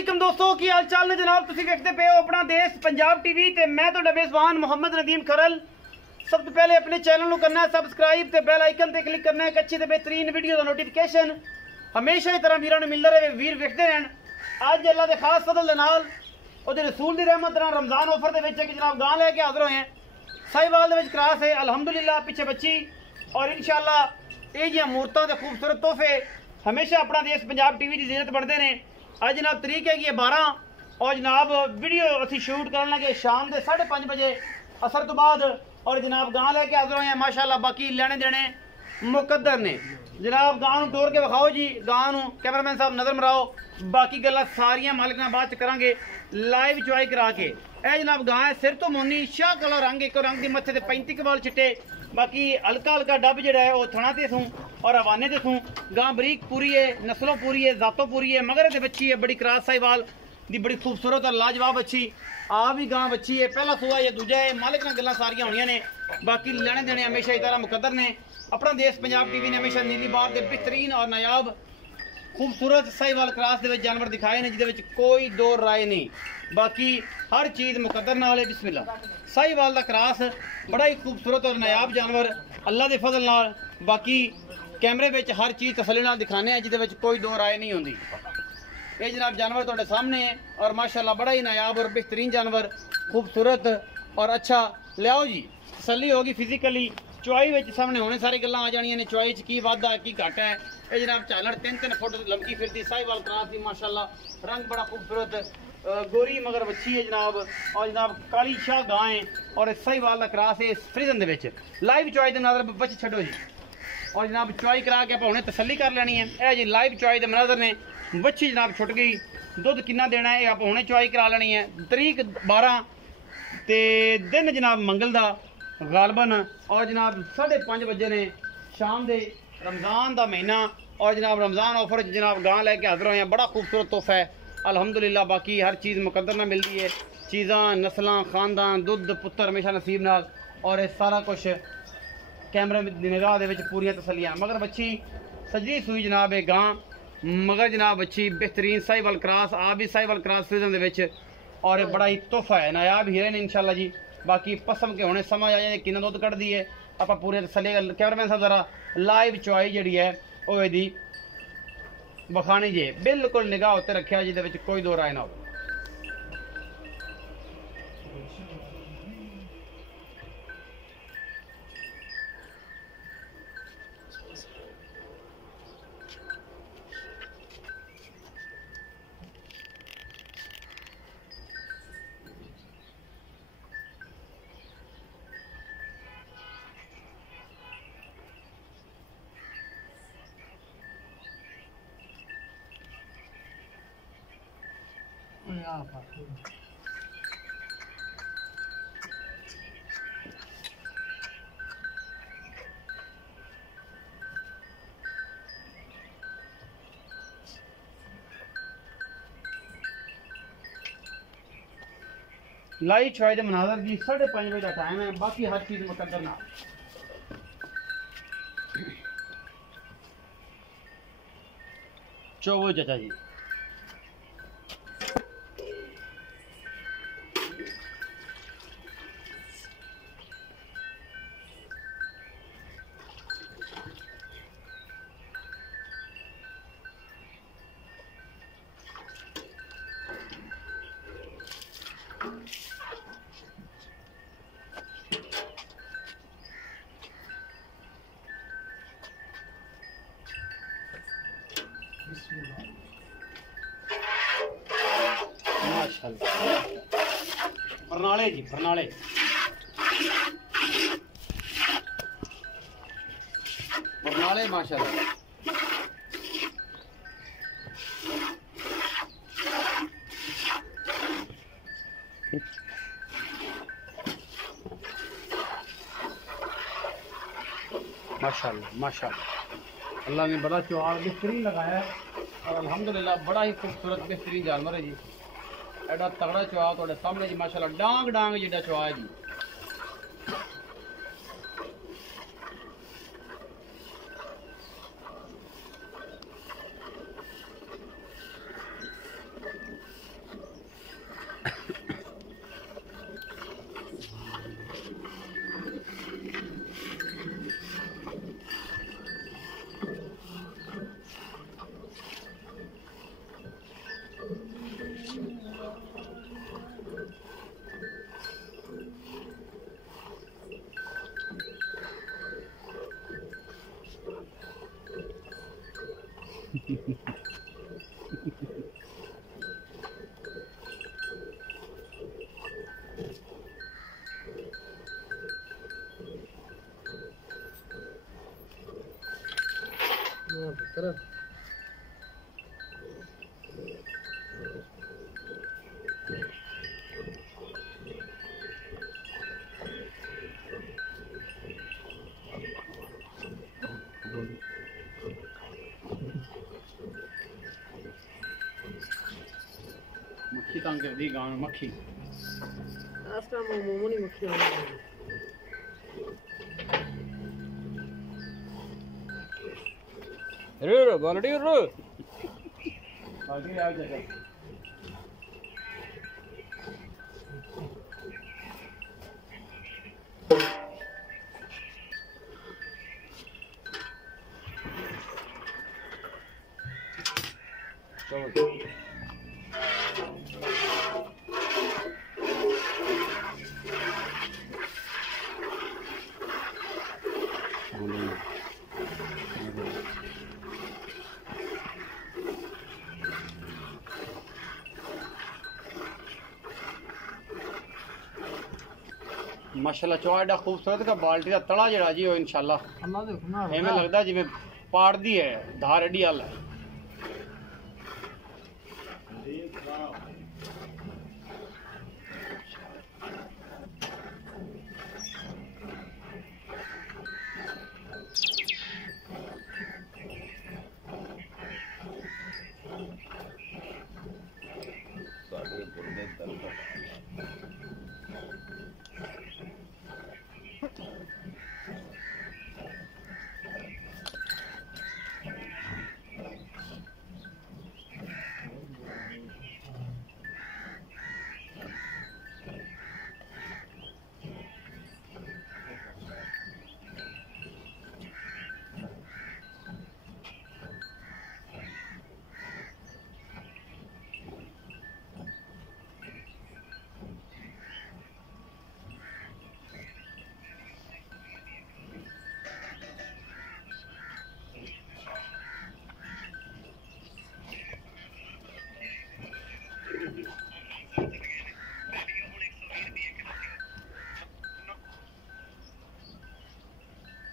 वालेकुम दोस्तों की हाल चाल ने जनाब तुसी देखते पे हो अपना देश पंजाब टीवी ते मैं तो मेजबान मोहम्मद नदीम खरल। सब तो पहले अपने चैनल को करना है सब्सक्राइब ते बेल आइकन ते क्लिक करना है अच्छी ते बेहतरीन वीडियो का नोटिफिकेशन हमेशा ही तरह वीरों मिलता रहे वीर वेखते रहन। अज अल्लाह के खास फजल दे नाल ओदे रसूल दी रहमत नाल रमजान ऑफर दे विच जनाब गां लेके हाजिर होए हैं। साहिवाल दे विच क्रास है अल्हम्दुलिल्लाह पीछे बच्ची और इंशाअल्लाह ये जी मूर्तां ते खूबसूरत तोहफे हमेशा अपना देश पंजाब टीवी की जीनत बनते हैं। अज जनाब तरीक है कि 12 और जनाब वीडियो असी शूट कर लगे शाम के 5:30 बजे असर तो बाद और जनाब गां लैके हाजिर होए हैं माशाअल्लाह। बाकी लेने देने मुकद्दर ने जनाब गां टोर के विखाओ जी गां कैमरामैन साहब नजर मराओ। बाकी गल्लां सारियां मालिक नाल बाद च करांगे लाइव चुआई करा के। ए जनाब गां है सिर तो मोनी शाह कला रंग एक रंग दी मत्थे ते 35 बाल चिट्टे बाकी हल्का हल्का डब जड़ा है वह थना ते सूं और हवाने ते सूं। गां बरीक पूरी है नस्लों पूरी है जातों पूरी है मगर ते बच्ची है बड़ी क्रास साहिवाल दी बड़ी खूबसूरत और लाजवाब अच्छी आ भी गां बच्ची है पहला सुआ या दूजा है मालिक नाल गल्लां सारियां होनियां ने। बाकी लेने देने हमेशा इस तरह मुकद्दर ने। अपना देश पंजाब टीवी ने हमेशा नीली बार के बेहतरीन और नायाब खूबसूरत साहिवाल क्रास दे जानवर दिखाए ने जिहदे कोई दो राय नहीं। बाकी हर चीज़ मुकद्दर नाल है। बिस्मिल्लाह साहिवाल दा क्रास बड़ा ही खूबसूरत और नायाब जानवर अल्लाह के फजल नाल। बाकी कैमरे में हर चीज़ तसल्ली नाल दिखाने हैं जिहदे कोई दो राय नहीं होंदी। ये जनाब जानवर तुहाडे सामने है और माशाअल्लाह बड़ा ही नायाब और बेहतरीन जानवर खूबसूरत और अच्छा। लियाओ जी तसल्ली होगी फिजिकली चुआई में सामने होने सारी गल्लां आ जानियां ने। चुआई च की वाधा की घट है। ये जनाब झालर 3-3 फुट लंबी फिरती साहिवाल क्रास की माशाअल्लाह रंग बड़ा खूबसूरत गोरी मगर बच्ची है जनाब और जनाब काली शाह गां है और साहिवाल का क्रास है फ्रीजन दे विच लाइव चुआई दे नजर बच छड्डो जी और जनाब चुआई करा के आप तसल्ली कर लेनी है। यह जी लाइव चुआई दे मनाजर ने बच्ची जनाब छुट गई दुध कितना देना है आप हुणे चुआई करा लेनी है। तरीक 12 ते दिन जनाब मंगल दा गालबन और जनाब 5:30 बजे ने शाम दे रमज़ान दा महीना और जनाब रमज़ान ऑफर जनाब गां लैके हाजिर होए हैं। बड़ा खूबसूरत तोहफा है अल्हम्दुलिल्लाह। बाकी हर चीज़ मुकद्दर ना मिलती है चीज़ां नस्लां खानदान दुध पुत्र हमेशा नसीब नाल और सारा कुछ कैमरे की निगाह दे विच पूरियां तसलियां। मगर बच्ची सजरी सूई जनाब है गां मगर जनाब बच्ची बेहतरीन साहिवाल क्रास आ भी साहिवाल क्रास सीजन दे विच और बड़ा ही तोहफा है नायाब हीरे ने इंशाल्लाह जी। बाकी पसम के होने समझ आ जाए कितना दुध कट दी है आप पूरे तसली कैमरामैन साहब जरा लाइव चुआई जी है वह यदि बखानी जे बिल्कुल निगाह उत्ते रखा जिहदे कोई दो राय ना हो। लाई चुआई के मनाजर जी 5:30 बजे का टाइम है। बाकी हर चीज़ मुकद्दर ना चोवो चाचा जी बरनाले जी बरनाले बरनाले माशाल्लाह माशाल्लाह माशाल्लाह अल्लाह ने बड़ा चौहान बेहतरीन लगाया है और अल्हम्दुलिल्लाह बड़ा ही खूबसूरत बेहतरीन जानवर है जी। एडा तगड़ा चुहा थोड़े सामने जी माशाल्लाह डांग डांग जिहड़ा चुहा है जी। मक्खी तंग कर दी गांव में मक्खी मोमो नहीं मक्खी रो बाल्टी रो बाल्टी आ जाएगा माशाल्लाह चौड़ा खूबसूरत का बाल्टी का तड़ा जड़ा जी इंशाल्लाह अल्लाह देखना एवें लगता जिवें पाड़ दी है धार एडी हल है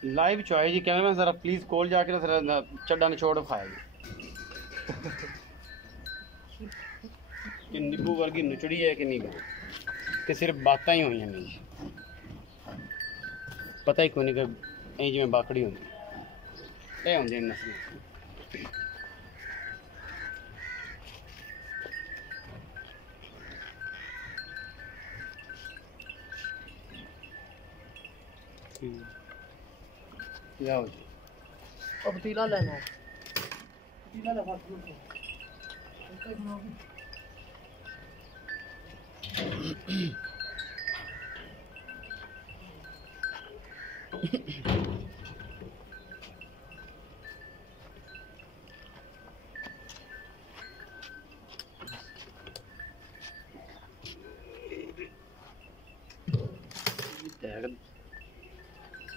लाइव चॉइस जी कैमरा जरा प्लीज कोल जाके ना जरा चड्डा निचोड़ खाएगी कि नींबू वर्गी नुचड़ी है कि नहीं कि सिर्फ बातें ही हुई हैं नहीं पता ही कोई नहीं कि जिमें बाकड़ी होंगी ये होंगे नस्ल जाओ जी अब पतीला लेना पतीला लगा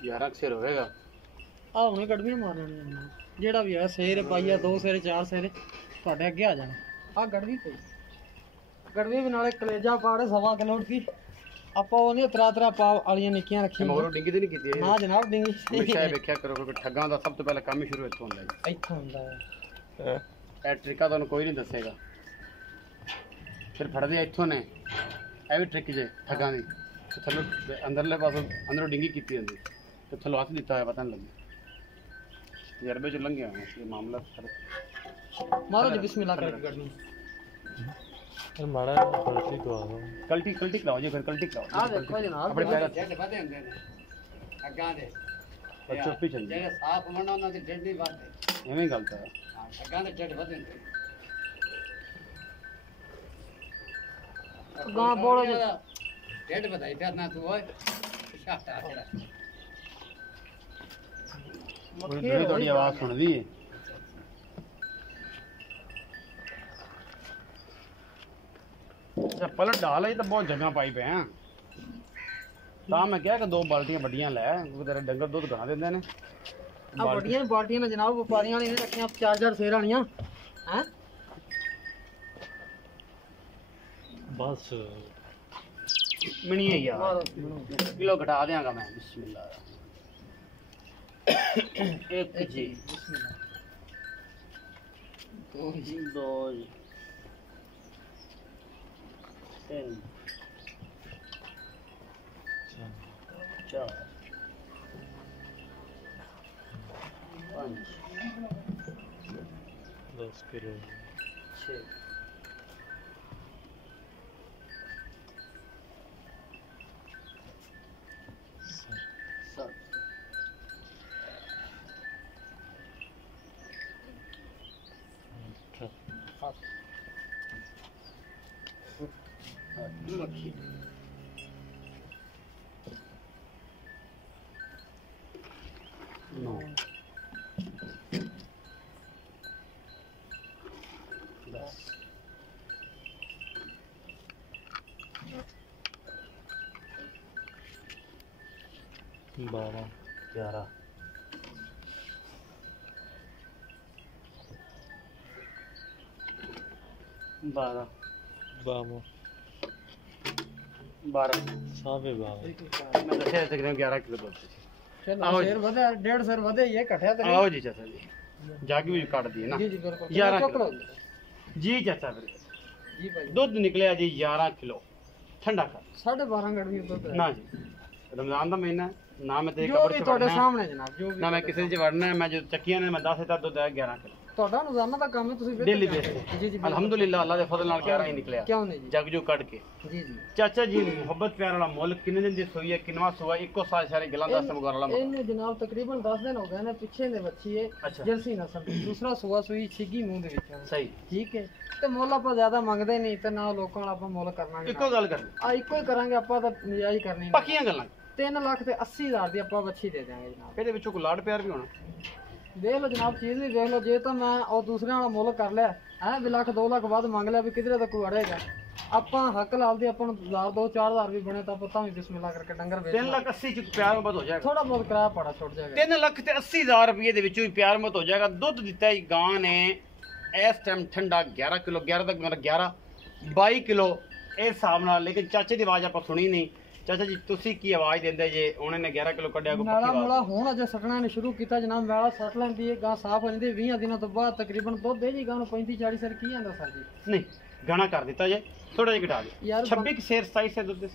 यार अक्सर होएगा आ हुणे कड़वी मारनी जेड़ा भी है शेर पाइया दो शेर चार शेर ਤੁਹਾਡੇ ਅੱਗੇ ਆ ਜਾਣਾ ਆ ਗੜਵੀ ਪਈ ਗੜਵੀ ਵੀ ਨਾਲੇ ਕਲੇਜਾ ਪਾੜੇ 1.5 ਕਿਲੋ ਦੀ ਆਪਾਂ ਉਹਨੇ ਤਰਾ ਪਾ ਵਾਲੀਆਂ ਨਿੱਕੀਆਂ ਰੱਖੀਆਂ ਮਗਰੋਂ ਡਿੰਗੀ ਤੇ ਨਹੀਂ ਕੀਤੀ ਨਾ ਜਨਾਬ ਡਿੰਗੀ ਹਮੇਸ਼ਾ ਇਹ ਵੇਖਿਆ ਕਰੋ ਕਿ ਠੱਗਾਂ ਦਾ ਸਭ ਤੋਂ ਪਹਿਲਾਂ ਕੰਮ ਹੀ ਸ਼ੁਰੂ ਇੱਥੋਂ ਹੁੰਦਾ ਜੀ ਇੱਥੋਂ ਹੁੰਦਾ ਹੈ ਇਹ ਟ੍ਰਿਕਾਂ ਤੁਹਾਨੂੰ ਕੋਈ ਨਹੀਂ ਦੱਸੇਗਾ ਫਿਰ ਫੜਦੇ ਇੱਥੋਂ ਨੇ ਇਹ ਵੀ ਟ੍ਰਿਕ ਜੇ ਠੱਗਾਂ ਦੀ ਥੱਲੋਂ ਅੰਦਰਲੇ ਪਾਸੋਂ ਅੰਦਰੋਂ ਡਿੰਗੀ ਕੀਤੀ ਹੁੰਦੀ ਤੇ ਥੱਲੋਂ ਹੱਥ ਦਿੱਤਾ ਹੋਇਆ ਪਤਾ ਨਹੀਂ ਲੱਗਿਆ ਤਜਰਬੇ ਚ ਲੰਘਿਆ ਹੋਇਆ ਇਹ ਮਾਮਲਾ मारो जी बिस्मिल्लाह करके करनी फिर मारा कल्टी तो आ कल्टी खिलाओ जी फिर कल्टी खिलाओ आ देखो जनाब अपने पैर जेड बदे ਹੁੰਦੇ ਨੇ ਅੱਗਾਂ ਦੇ और चुप्पी चल ਜਿਹੜੇ ਸਾਫ ਮਨ ਉਹਨਾਂ ਦੀ ਢਿੱਡ ਨਹੀਂ ਵੱਧਦੇ एवं गलत है ਹਾਂ ਅੱਗਾਂ ਦੇ ਢਿੱਡ ਵਧੇ ਹੁੰਦੇ ਗਾਂ ਬੋਲੋ ਜੀ ਢਿੱਡ ਵਧਾਈ ਤੇ ਨਾ ਤੂੰ ਓਏ ਸ਼ਾਟਾ ਜਿਹੜਾ मेरी थोड़ी आवाज सुन दी पलट डाल है तो बहुत जगह पाई पे हैं ਤਾਂ ਮੈਂ ਕਿਹਾ ਕਿ 2 ਬਾਲਟੀਆਂ ਵੱਡੀਆਂ ਲੈ ਕਿਉਂਕਿ ਤੇਰੇ ਡੰਗਰ ਦੁੱਧ ਗਾਂ ਦਿੰਦੇ ਨੇ ਆ ਵੱਡੀਆਂ ਬਾਲਟੀਆਂ ਨੇ ਜਨਾਬ ਵਪਾਰੀਆਂ ਨੇ ਰੱਖੀਆਂ 4-4 ਸੇਰ ਵਾਲੀਆਂ ਹੈ बस मिनी है यार किलो घटा देंगा मैं बिस्मिल्लाह एक जी दो तीन चार पाँच 10 किलो 6 7 मक्खी 9 10 12 11 12 12 12 सावे 12 मैं दसिया तकरीबन 11 किलो दूध ਚਲੋ ਸੇਰ ਵਧੇ 1.5 ਸੇਰ ਵਧੇ ਇਹ ਘਟਿਆ ਤੇ आओ जी चाचा जी जाग भी काट दिए ना ਜੀ ਜੀ ਬਿਲਕੁਲ 11 ਚੁੱਕ ਲਓ जी चाचा फिर ਜੀ ਭਾਈ दूध निकलिया जी 11 किलो ठंडा कर 12.5 ਗੜਵੀ ਦੁੱਧ ਹੈ ना जी रमजान का महीना है ना मैं तेरे ਜੋ कपड़े ਵੀ च ਤੁਹਾਡੇ वड़ना है, ਸਾਹਮਣੇ ਜਨਾਬ ਜੋ ਵੀ ना मैं किसी च वड़ना है मैं जो चक्कियां ने मैं 10 लीटर दूध है 11 किलो ਤੁਹਾਡਾ ਰੋਜ਼ਾਨਾ ਦਾ ਕੰਮ ਹੈ ਤੁਸੀਂ डेली ਬਿਲਕੁਲ बेस ਜੀ ਜੀ अल्हम्दुलिल्लाह अल्लाह दे फजल नाल 11 ही निकलिया ਕਿਉਂ ਨਹੀਂ ਜੀ जग जो कट के ਜੀ ਜੀ चाचा जी मोहब्बत प्यार वाला मुल्क किन्ने दिन दी सोई है किनवा सुआ इको साल सारे गिलां दा समगोर वाला मुल्क। ਇਹਨੇ ਜਨਾਬ ਤਕਰੀਬਨ 10 ਦਿਨ ਹੋ ਗਏ ਨੇ ਪਿੱਛੇ ਦੇ ਬੱਚੀ ਹੈ ਅੱਛਾ ਜਰਸੀ ਨਸਲ ਦੀ ਦੂਸਰਾ ਸੂਆ ਸੂਈ ਛਿੱਗੀ ਮੂੰਹ ਦੇ ਵਿੱਚ ਹੈ। सही ਠੀਕ ਹੈ ਤੇ ਮੁੱਲ ਆਪਾਂ ਜ਼ਿਆਦਾ ਮੰਗਦੇ ਨਹੀਂ ਤੇ ਨਾ ਲੋਕਾਂ ਨਾਲ ਆਪਾਂ ਮੁੱਲ ਕਰਨਾ ਨਹੀਂ इको गल कर ਆ ਇੱਕੋ ਹੀ ਕਰਾਂਗੇ ਆਪਾਂ ਤਾਂ ਨਜਾਇਜ਼ ਕਰਨੀ ਨਹੀਂ पक्कियां गल्लां 3 ਲੱਖ ਤੇ 80,000 ਦੀ ਆਪਾਂ ਬੱਚੀ ਦੇ ਦਿਆਂਗੇ ਜਨਾਬ ਇਹਦੇ ਵਿੱਚੋਂ ਕੋਈ ਲਾਡ ਪਿਆਰ ਵੀ ਹੋਣਾ ਦੇਖ ਲਓ ਜਨਾਬ ਚੀਜ਼ ਵੀ ਦੇਖ ਲਓ ਜੇ ਤਾਂ ਮੈਂ ਉਹ ਦੂਸਰਿਆਂ ਨਾਲ ਮੁੱਲ ਕਰ ਲਿਆ ਹੈ ਵੀ ਲੱਖ 2 ਲੱਖ ਬਾਅਦ ਮੰਗ ਲਿਆ ਵੀ ਕਿਧਰੇ ਤਾਂ ਕੋਈ ਅੜੇਗਾ ਆਪਾਂ ਹੱਕ ਲਾਲ ਦੀ ਆਪਾਂ ਨੂੰ 1000 2 4000 ਵੀ ਬਣੇ ਤਾਂ ਆਪਾਂ ਤਾਂ ਵੀ ਬਿਸਮਿਲ੍ਲਾ ਕਰਕੇ ਡੰਗਰ ਵੇਚ 3 ਲੱਖ 80 ਚ ਪਿਆਰ ਮੁਹੱਬਤ ਹੋ ਜਾਏਗਾ ਥੋੜਾ ਬਹੁਤ ਕਿਰਾਇਆ ਪਾੜਾ ਛੁੱਟ ਜਾਏਗਾ 3 ਲੱਖ ਤੇ 80,000 ਰੁਪਏ ਦੇ ਵਿੱਚੋਂ ਹੀ ਪਿਆਰ ਮੁਹੱਬਤ ਹੋ ਜਾਏਗਾ ਦੁੱਧ ਦਿੱਤਾ ਜੀ ਗਾਂ ਨੇ ਇਸ ਟਾਈਮ ਠੰਡਾ 11 ਕਿਲੋ 11 ਤੱਕ ਮੇਰਾ 11 22 ਕਿਲੋ ਇਸ ਹਿਸਾਬ ਨਾਲ ਲੇਕਿਨ ਚਾਚੇ ਦੀ ਆਵਾਜ਼ ਆਪਾਂ ਸੁਣੀ ਨਹੀਂ ਚਾਚਾ ਜੀ ਤੁਸੀਂ ਕੀ ਆਵਾਜ਼ ਦਿੰਦੇ ਜੇ ਉਹਨਾਂ ਨੇ 11 ਕਿਲੋ ਕੱਢਿਆ ਕੋ ਨਾਲਾ ਪੱਕੀ ਮੋਲਾ ਆਵਾਜ਼ ਹੁਣ ਅਜੇ ਸਟਣਾ ਨੇ ਸ਼ੁਰੂ ਕੀਤਾ ਜਨਾਬ ਮੈਲਾ ਸਟ ਲੈਂਦੀ ਹੈ ਗਾਂ ਸਾਫ਼ ਹੋ ਜਾਂਦੀ 20 ਦਿਨਾਂ ਤੋਂ ਬਾਅਦ ਤਕਰੀਬਨ ਦੁੱਧ ਦੇ ਜੀ ਗਾਂ ਨੂੰ 35 40 ਸਰ ਕੀ ਆਂਦਾ ਸਰ ਜੀ ਨਹੀਂ ਗਾਣਾ ਕਰ ਦਿੱਤਾ ਜੇ ਥੋੜਾ ਜਿਹਾ ਘਟਾ ਦਿਓ ਯਾਰ 26 ਕਿ ਸ਼ੇਰ 27 ਸੇ ਦੁੱਧ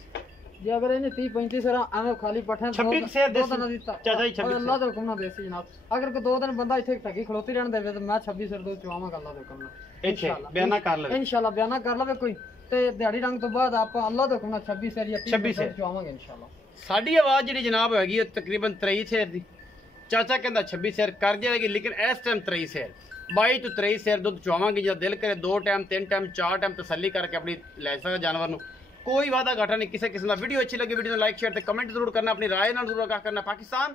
ਜੇ ਅਗਰ ਇਹਨੇ 30 35 ਸਰ ਐਵੇਂ ਖਾਲੀ ਪੱਠੇ 26 ਸੇਰ ਦੇਸੀ। ਨਾ ਦਿੱਤਾ ਚਾਚਾ ਜੀ 26 ਅੱਲਾਹ ਦੇ ਹੁਕਮ ਨਾਲ ਦੇਸੀ ਜਨਾਬ ਅਗਰ ਕੋਈ 2 ਦਿਨ ਬੰਦਾ ਇੱਥੇ ਢੱਕੀ ਖਲੋਤੀ ਰਹਿਣ ਦੇਵੇ ਤਾਂ ਮੈਂ 26 ਸਰ ਦੁੱਧ ਚਵਾਵਾਂਗਾ ਅੱਲਾਹ ਦੇ ਹੁਕਮ ਨਾਲ ਇੱਥੇ ਬਿਆਨਾ ਕਰ ਲਵੇ ਇਨਸ਼ਾਅੱਲਾ ਬਿਆਨਾ ਕਰ ਲਵੇ ਕੋਈ ਤੇ ਦਿਹਾੜੀ ਰੰਗ ਤੋਂ ਬਾਅਦ ਆਪਾਂ ਅੱਲਾਹ ਦੇ ਹੁਕਮ ਨਾਲ 26 ਸਰ ਜਾਂ 26 ਸੇਰ। ਚਵਾਵਾਂਗੇ ਇਨਸ਼ਾਅੱਲਾ ਸਾਡੀ ਆਵਾਜ਼ ਜਿਹੜੀ ਜਨਾਬ ਹੈਗੀ ਉਹ ਤਕਰੀਬਨ 23 ਸੇਰ ਦੀ ਚਾਚਾ ਕਹਿੰਦਾ 26 ਸੇਰ ਕਰ ਜਾਏਗੀ ਲੇਕਿਨ ਇਸ ਟਾਈਮ 23 ਸੇਰ 22 ਤੋਂ 23 ਸੇਰ ਦੁੱਧ ਚਵਾਵਾਂਗੇ ਜਦ ਦਿਲ ਕਰੇ 2 ਟਾਈਮ 3 ਟਾਈਮ 4 ਟਾਈਮ ਤਸੱਲੀ ਕਰਕੇ ਆਪਣੀ ਲੈ ਸਕਦਾ ਜਾਨਵਰ ਨੂੰ ਕੋਈ ਵਾਦਾ ਘਾਟਾ ਨਹੀਂ ਕਿਸੇ ਕਿਸਮ ਦਾ ਵੀਡੀਓ ਅੱਛੀ ਲੱਗੀ ਵੀਡੀਓ ਨੂੰ ਲਾਈਕ ਸ਼ੇਅਰ ਤੇ ਕਮੈਂਟ ਜ਼ਰੂਰ ਕਰਨਾ ਆਪਣੀ ਰਾਏ ਨਾਲ ਜ਼ਰੂਰ ਆਗਾਹ ਕਰਨਾ ਪਾਕਿਸਤਾਨ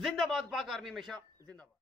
ਜ਼ਿੰਦਾਬਾਦ ਪਾਕ ਆਰਮੀ ਹਮੇਸ਼ਾ ਜ਼ਿੰਦਾਬਾਦ